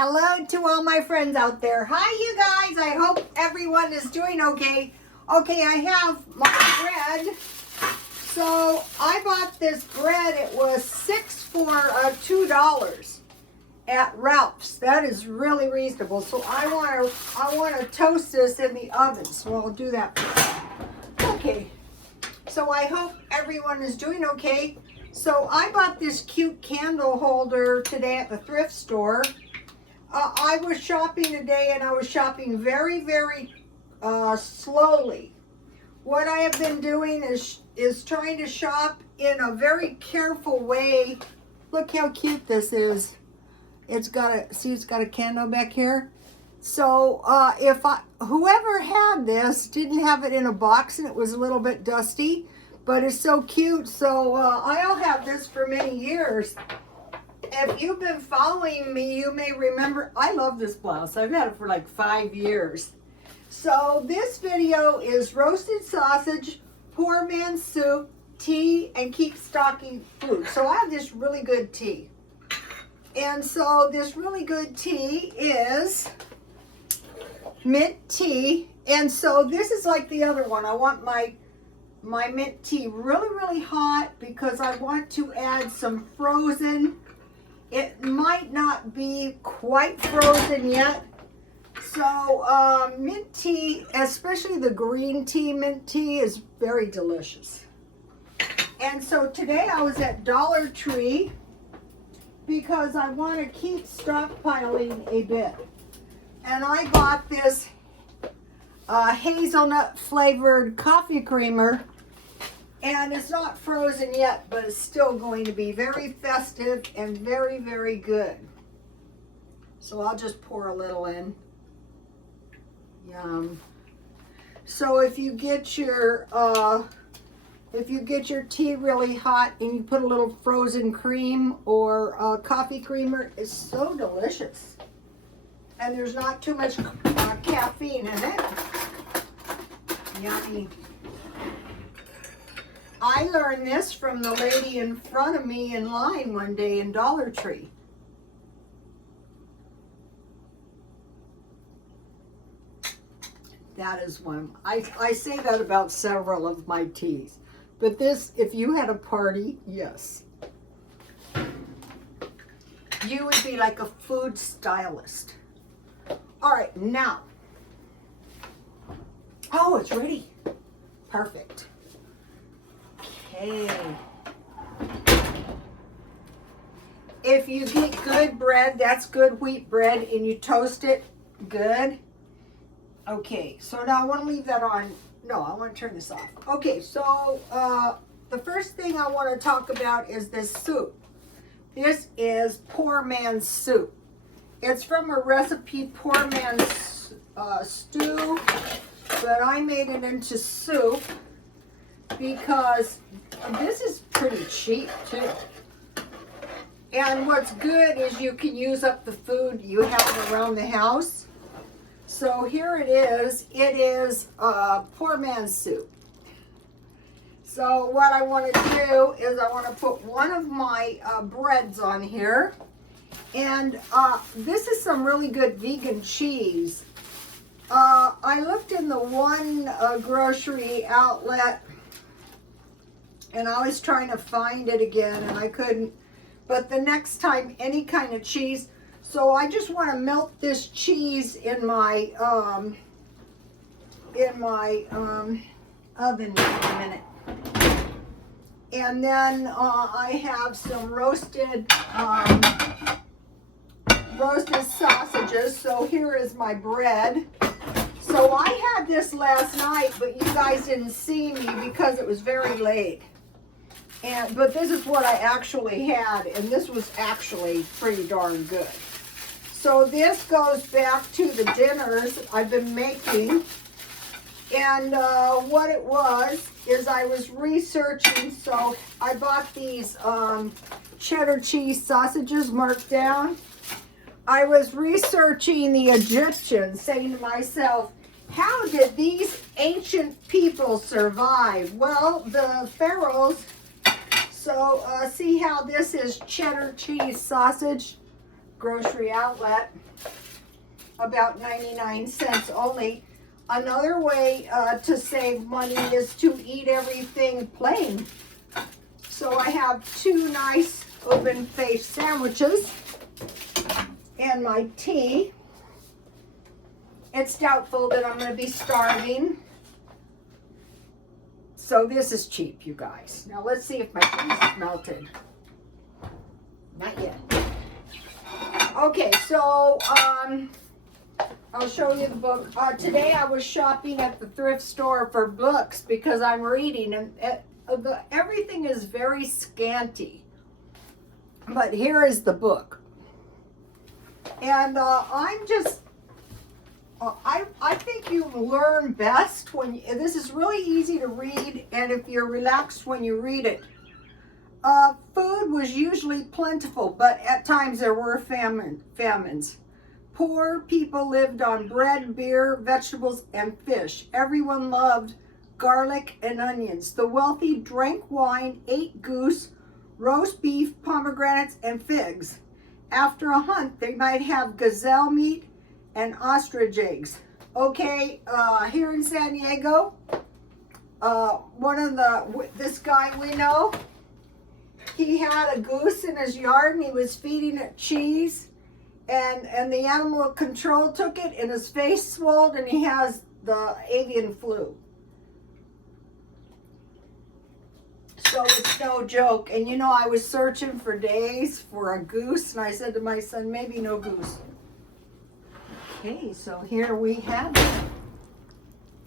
Hello to all my friends out there. Hi, you guys. I hope everyone is doing okay. Okay, I have my bread. So I bought this bread. It was $6 for $2 at Ralph's. That is really reasonable. So I want to toast this in the oven. So I'll do that first. Okay. So I hope everyone is doing okay. So I bought this cute candle holder today at the thrift store. I was shopping today and I was shopping very, very slowly. What I have been doing is trying to shop in a very careful way. Look how cute this is. It's got a candle back here. So whoever had this didn't have it in a box and it was a little bit dusty, but it's so cute. So I'll have this for many years. If you've been following me, you may remember, I love this blouse. I've had it for like 5 years. So this video is roasted sausage, poor man's soup, tea, and keep stocking food. So I have this really good tea. And so this really good tea is mint tea. And so this is like the other one. I want my mint tea really, really hot because I want to add some frozen. It might not be quite frozen yet. So mint tea, especially the green tea mint tea, is very delicious. And so today I was at Dollar Tree because I want to keep stockpiling a bit. And I bought this hazelnut flavored coffee creamer. And it's not frozen yet, but it's still going to be very festive and very, very good. So I'll just pour a little in. Yum. So if you get your tea really hot and you put a little frozen cream or coffee creamer, it's so delicious. And there's not too much caffeine in it. Yummy. I learned this from the lady in front of me in line one day in Dollar Tree. That is one. I say that about several of my teas. But this, if you had a party, yes. You would be like a food stylist. All right, now. Oh, it's ready. Perfect. Okay. If you get good bread, that's good wheat bread, and you toast it good. Okay, so now I want to leave that on. No, I want to turn this off. Okay, so the first thing I want to talk about is this soup. This is poor man's soup. It's from a recipe, poor man's stew, but I made it into soup because this is pretty cheap too. And what's good is you can use up the food you have around the house. So here it is. It is poor man's soup. So what I want to do is I want to put one of my breads on here. And this is some really good vegan cheese. I looked in the one grocery outlet and I was trying to find it again and I couldn't. But the next time, any kind of cheese. So I just want to melt this cheese in my oven in a minute. And then I have some roasted sausages. So here is my bread. So I had this last night, but you guys didn't see me because it was very late. But this is what I actually had, and this was actually pretty darn good. So this goes back to the dinners I've been making. And what it was is I was researching, so I bought these cheddar cheese sausages marked down. I was researching the Egyptians, saying to myself, how did these ancient people survive? Well, the pharaohs. So see how this is cheddar cheese sausage? grocery outlet, about 99 cents only. Another way to save money is to eat everything plain. So I have 2 nice open-faced sandwiches and my tea. It's doubtful that I'm going to be starving. So this is cheap, you guys. Now let's see if my cheese is melted. Not yet. Okay, so I'll show you the book. Today I was shopping at the thrift store for books because I'm reading, and everything is very scanty. But here is the book. And I'm just, I think you learn best when, this is really easy to read, and if you're relaxed when you read it. Food was usually plentiful, but at times there were famines. Poor people lived on bread, beer, vegetables, and fish. Everyone loved garlic and onions. The wealthy drank wine, ate goose, roast beef, pomegranates, and figs. After a hunt, they might have gazelle meat and ostrich eggs. Okay, here in San Diego, this guy we know, he had a goose in his yard and he was feeding it cheese, and the animal control took it and his face swelled and he has the avian flu. So it's no joke. And you know, I was searching for days for a goose, and I said to my son, maybe no goose. Okay, so here we have it.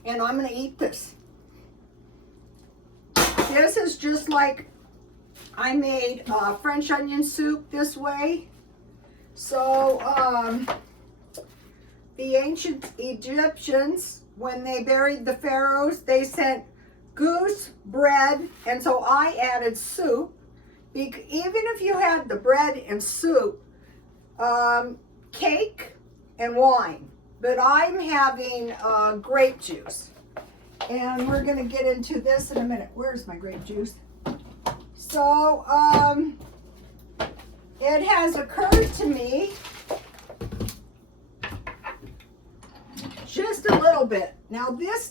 And I'm going to eat this. This is just like I made French onion soup this way. So the ancient Egyptians, when they buried the pharaohs, they sent goose, bread, and so I added soup. Even if you had the bread and soup, cake and wine, but I'm having grape juice, and we're going to get into this in a minute. Where's my grape juice? So it has occurred to me just a little bit. Now these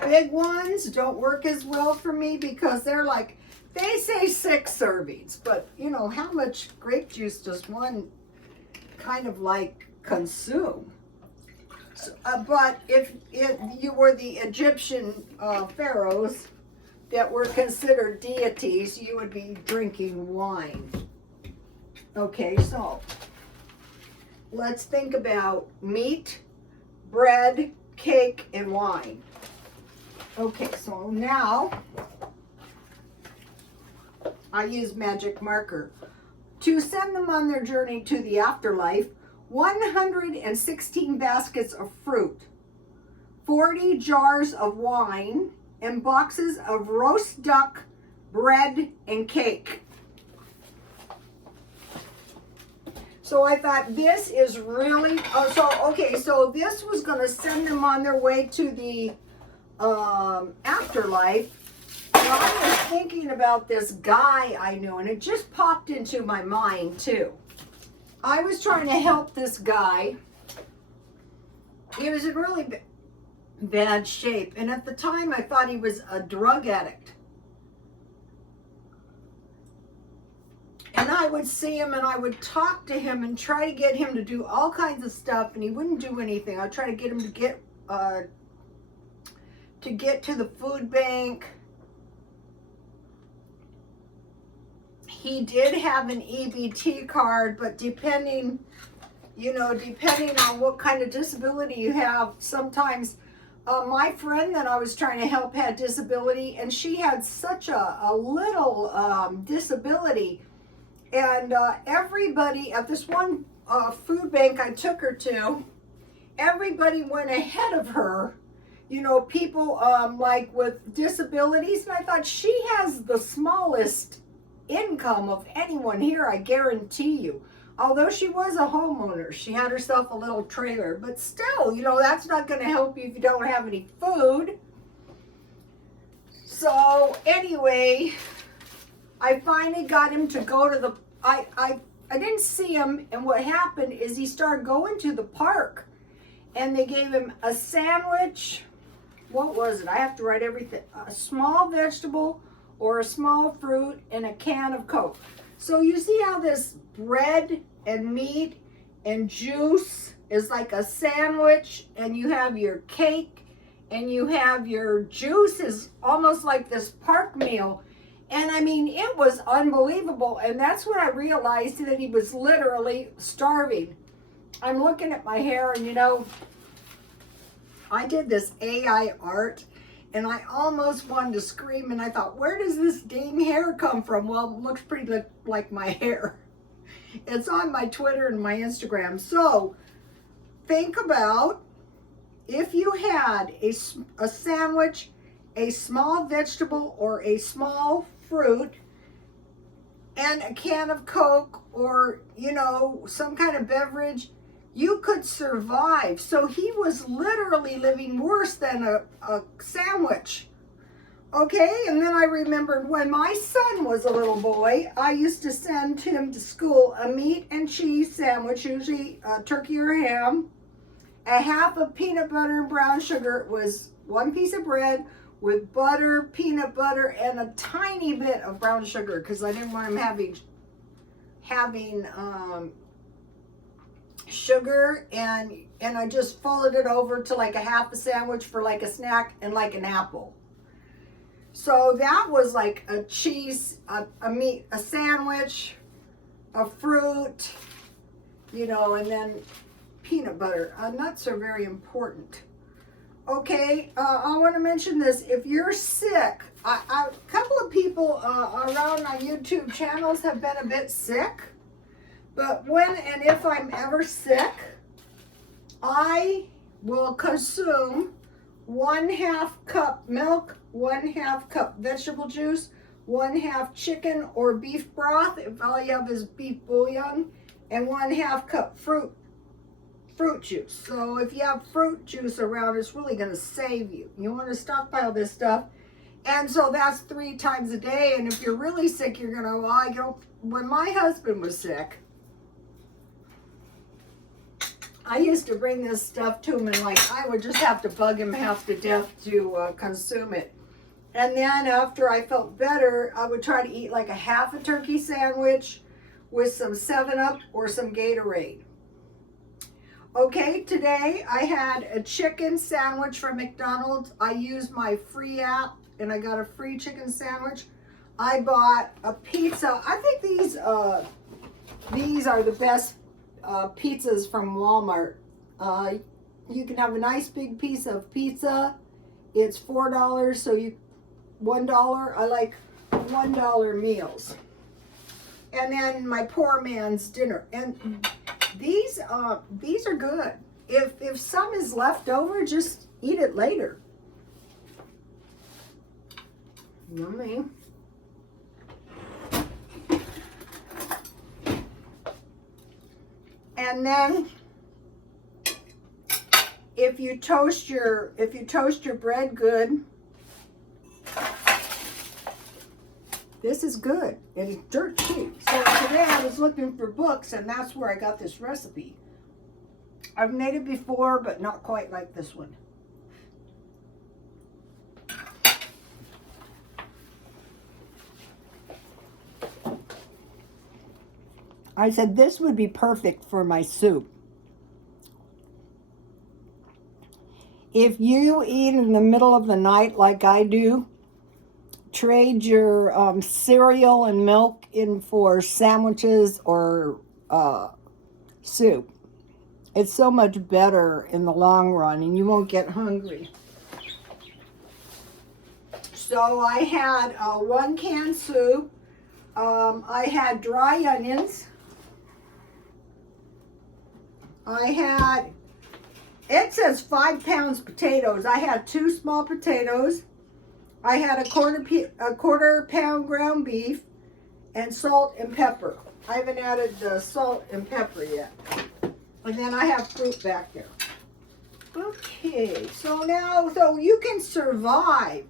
big ones don't work as well for me because they're like, they say 6 servings, but you know, how much grape juice does one kind of like consume? So, but if you were the Egyptian pharaohs that were considered deities, you would be drinking wine. Okay, so let's think about meat, bread, cake, and wine. Okay, so now I use magic marker to send them on their journey to the afterlife. 116 baskets of fruit, 40 jars of wine, and boxes of roast duck, bread, and cake. So I thought this is really, so this was going to send them on their way to the afterlife. And I was thinking about this guy I knew, and it just popped into my mind too. I was trying to help this guy. He was in really bad shape, and at the time I thought he was a drug addict. And I would see him and I would talk to him and try to get him to do all kinds of stuff, and he wouldn't do anything. I'd try to get him to get to the food bank. He did have an EBT card, but depending on what kind of disability you have, sometimes my friend that I was trying to help had disability, and she had such a little disability. And everybody at this one food bank I took her to, everybody went ahead of her. You know, people like with disabilities, and I thought she has the smallest income of anyone here, I guarantee you. Although she was a homeowner, she had herself a little trailer, but still, you know, that's not going to help you if you don't have any food. So anyway, I finally got him to go to the, I I didn't see him, and what happened is he started going to the park, and they gave him a sandwich. What was it? I have to write everything. A small vegetable or a small fruit and a can of Coke. So you see how this bread and meat and juice is like a sandwich, and you have your cake and you have your juice is almost like this park meal. And I mean, it was unbelievable. And that's when I realized that he was literally starving. I'm looking at my hair, and you know, I did this AI art, and I almost wanted to scream, and I thought, where does this dang hair come from? Well, it looks pretty like my hair. It's on my Twitter and my Instagram. So think about if you had a sandwich, a small vegetable or a small fruit, and a can of Coke, or, you know, some kind of beverage, you could survive. So he was literally living worse than a sandwich. Okay, and then I remembered when my son was a little boy, I used to send him to school a meat and cheese sandwich, usually turkey or ham, a half of peanut butter and brown sugar. It was one piece of bread with butter, peanut butter, and a tiny bit of brown sugar, because I didn't want him having sugar, and I just folded it over to like a half a sandwich for like a snack and like an apple. So that was like a cheese, a meat, a sandwich, a fruit, you know, and then peanut butter. Nuts are very important. Okay, I want to mention this. If you're sick, a couple of people around my YouTube channels have been a bit sick. But when and if I'm ever sick, I will consume 1/2 cup milk, 1/2 cup vegetable juice, 1/2 chicken or beef broth, if all you have is beef bouillon, and 1/2 cup fruit juice. So if you have fruit juice around, it's really going to save you. You want to stockpile this stuff. And so that's 3 times a day. And if you're really sick, you're going to, well, you know, when my husband was sick, I used to bring this stuff to him, and like I would just have to bug him half to death to consume it. And then after I felt better, I would try to eat like a half a turkey sandwich with some 7-Up or some Gatorade. Okay, today I had a chicken sandwich from McDonald's. I used my free app and I got a free chicken sandwich. I bought a pizza. I think these are the best pizzas from Walmart. You can have a nice big piece of pizza. It's $4, so $1. I like $1 meals. And then my poor man's dinner. And these are good. If some is left over, just eat it later. Yummy. And then if you toast your bread good, this is good, and it's dirt cheap. So today I was looking for books, and that's where I got this recipe. I've made it before, but not quite like this one. I said this would be perfect for my soup. If you eat in the middle of the night like I do, trade your cereal and milk in for sandwiches or soup. It's so much better in the long run, and you won't get hungry. So I had 1 can soup. I had dry onions. It says 5 pounds potatoes. I had 2 small potatoes. I had a quarter pound ground beef, and salt and pepper. I haven't added the salt and pepper yet. And then I have fruit back there. Okay, so now, so you can survive.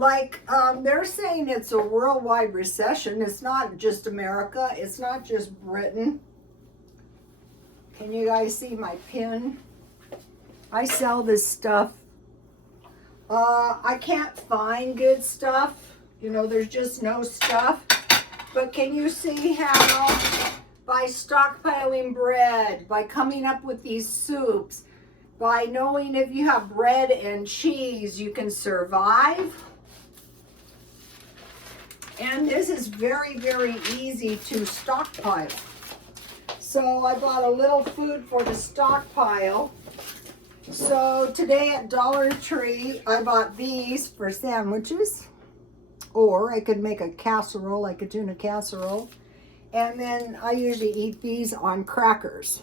Like, they're saying it's a worldwide recession. It's not just America. It's not just Britain. Can you guys see my pin? I sell this stuff. I can't find good stuff. You know, there's just no stuff. But can you see how by stockpiling bread, by coming up with these soups, by knowing if you have bread and cheese, you can survive? And this is very, very easy to stockpile. So I bought a little food for the stockpile. So today at Dollar Tree, I bought these for sandwiches. Or I could make a casserole, like a tuna casserole. And then I usually eat these on crackers.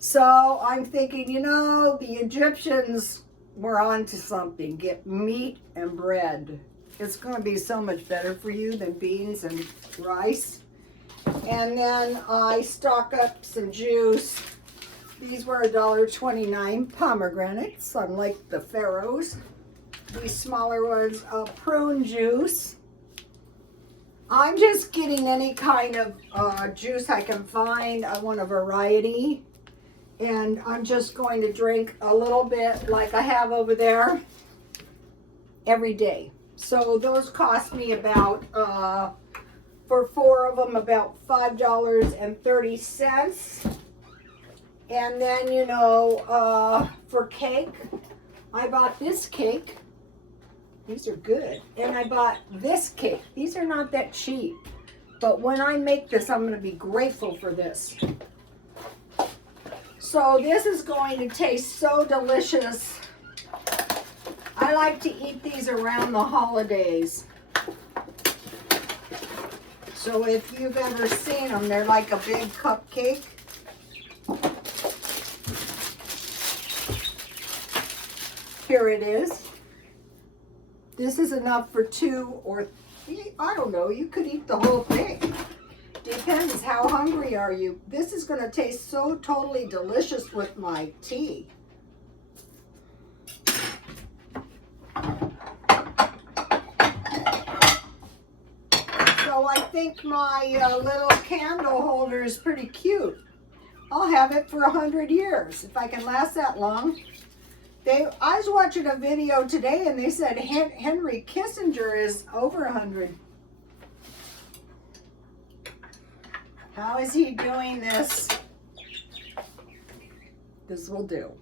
So I'm thinking, you know, the Egyptians were onto something. Get meat and bread. It's going to be so much better for you than beans and rice. And then I stock up some juice. These were $1.29 pomegranates, unlike the Pharaohs. These smaller ones, prune juice. I'm just getting any kind of juice I can find. I want a variety. And I'm just going to drink a little bit like I have over there every day. So those cost me about, for 4 of them, about $5.30. And then, you know, for cake, I bought this cake. These are good. And I bought this cake. These are not that cheap. But when I make this, I'm going to be grateful for this. So this is going to taste so delicious. I like to eat these around the holidays. So if you've ever seen them, they're like a big cupcake. Here it is. This is enough for 2 or 3, I don't know, you could eat the whole thing. Depends, how hungry are you? This is going to taste so totally delicious with my tea. So I think my little candle holder is pretty cute. I'll have it for 100 years if I can last that long. I was watching a video today and they said Henry Kissinger is over 100. How is he doing this? This will do.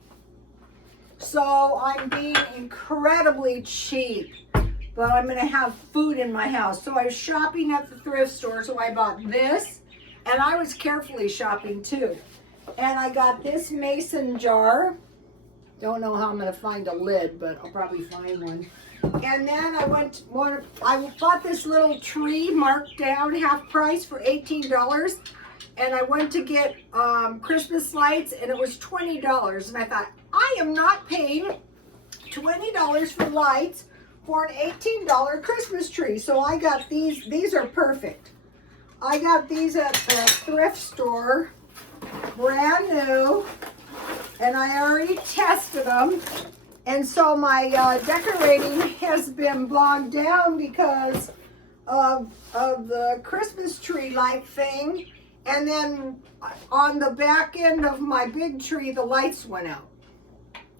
So I'm being incredibly cheap, but I'm going to have food in my house. So I was shopping at the thrift store, so I bought this, and I was carefully shopping too. And I got this mason jar. Don't know how I'm going to find a lid, but I'll probably find one. And then I bought this little tree marked down half price for $18. And I went to get Christmas lights and it was $20. And I thought, I am not paying $20 for lights for an $18 Christmas tree. So I got these. These are perfect. I got these at the thrift store, brand new. And I already tested them. And so my decorating has been bogged down because of the Christmas tree light thing. And then on the back end of my big tree, the lights went out.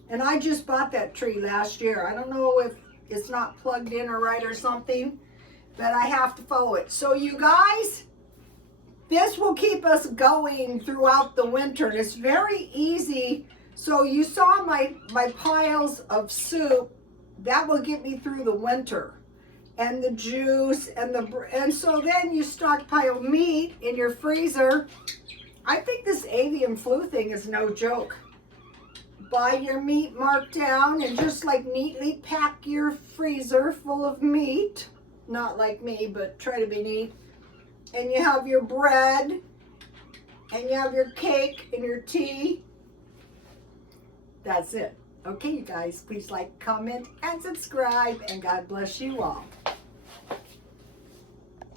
And I just bought that tree last year. I don't know if it's not plugged in or right or something, but I have to follow it. So you guys, this will keep us going throughout the winter. And it's very easy. So you saw my piles of soup. That will get me through the winter. And the juice and so then you stockpile meat in your freezer. I think this avian flu thing is no joke. Buy your meat marked down and just like neatly pack your freezer full of meat. Not like me, but try to be neat. And you have your bread and you have your cake and your tea. That's it. Okay, you guys, please like, comment, and subscribe, and God bless you all.